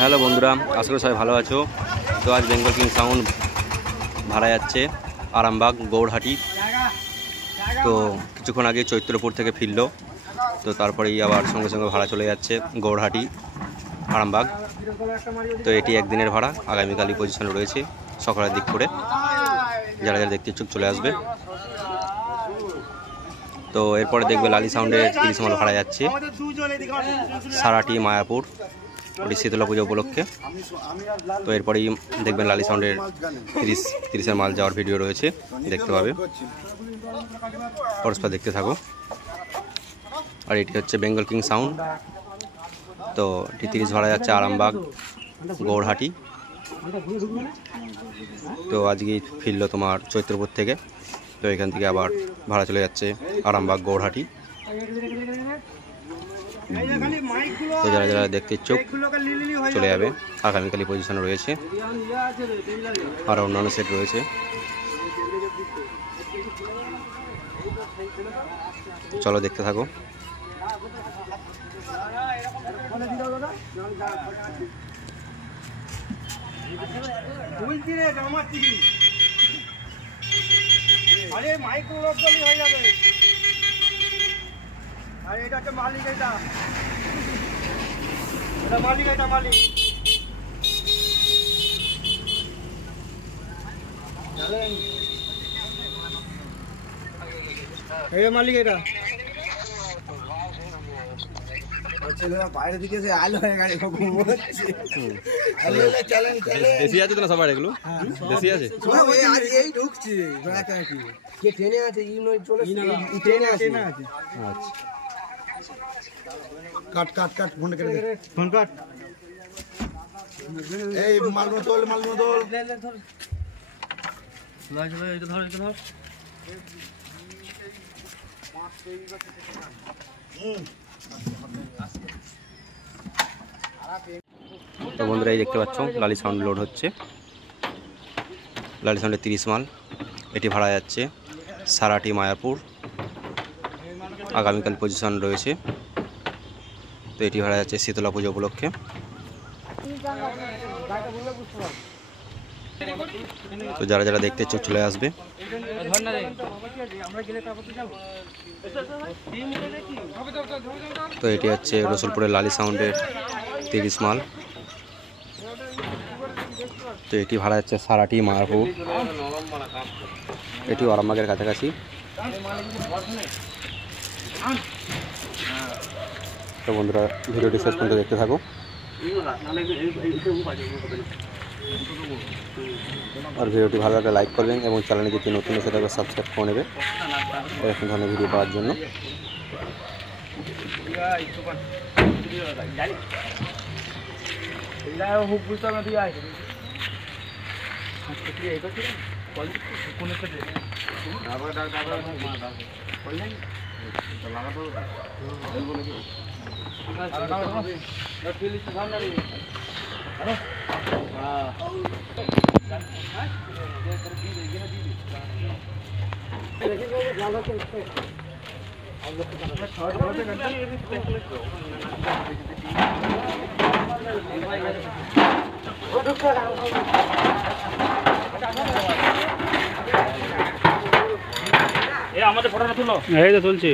Hello বন্ধুরা, আশা করি সবাই ভালো আছো। তো আজ বেঙ্গল কিং সাউন্ড ভাড়া যাচ্ছে আরামবাগ গৌড়হাটি। তো কিছুক্ষণ আগে চৈত্রপুর থেকে ফিরল, তো তারপরেই আবার সঙ্গে সঙ্গে ভাড়া চলে যাচ্ছে গৌড়হাটি আরামবাগ। তো এটি একদিনের ভাড়া, আগামীকালই পজিশন রয়েছে সকালের দিক করে। যারা যারা দেখতে ইচ্ছুক চলে আসবে। তো এরপরে দেখবে লালি সাউন্ডে 30 মাল ভাড়া যাচ্ছে সারাটি মায়াপুর, ওটি শীতলা পুজো উপলক্ষে। তো এরপরেই দেখবেন লালি সাউন্ডের 30-এর মাল যাওয়ার ভিডিও রয়েছে, দেখতে পাবে। পরস্পর দেখতে থাকো। আর এটি হচ্ছে বেঙ্গল কিং সাউন্ড। তো এটি 30 ভাড়া যাচ্ছে আরামবাগ গৌড়হাটি। তো আজকেই ফিরল তোমার চৈত্রপুর থেকে, তো এখান থেকে আবার ভাড়া চলে যাচ্ছে আরামবাগ গৌড়হাটি। তো যারা যারা দেখতে ইচ্ছুক চলে যাবে, আগামীকালই পজিশন রয়েছে, আর অন্যান্য সেট রয়েছে। চলো দেখতে থাকো। আরে মাইক্রো লক করলে হয়ে যাবে। আরে এটা হচ্ছে মালিক, এটা মালিক, এটা মালিক। এই মালিক, এটা বাইরে দিকে যে আলো হয়ে গাড়ি দেশি আছে তো না সবার? এগুলো দেশি আছে, এই ঢুকছে কে ট্রেনে আছে, ট্রেনে আছে। আচ্ছা কাট কাট কাট, ফোন করে দে, ফোন কাট। এই মাল মতল ধর এটা ধর তো বন্ধুরা, এই দেখতে পাচ্ছ লালি সাউন্ড লোড হচ্ছে। লালি সাউন্ডের 30 মাল, এটি ভাড়া যাচ্ছে সারাটি মায়াপুর, আগামীকাল পজিশন রয়েছে। তো এটি ভাড়া যাচ্ছে শীতলা পুজো উপলক্ষে। তো যারা যারা দেখতে ইচ্ছুক চলে আসবে। তো এটি হচ্ছে রসুলপুরের লালি সাউন্ডের 30 মাল। তো এটি ভাড়া যাচ্ছে সারাটি মায়াপুর, এটিও আরামবাগের কাছাকাছি। তো বন্ধুরা, ভিডিওটি শেষ পর্যন্ত দেখতে থাকো। আর ভিডিওটি ভালো লাগলে লাইক করবেন এবং চ্যানেলে যদি নতুন এসে থাকবে সাবস্ক্রাইব করে নেবে এরকম ধরনের ভিডিও পাওয়ার জন্য। আমাদের ফটোটা তুলো, এই তো তুলছি।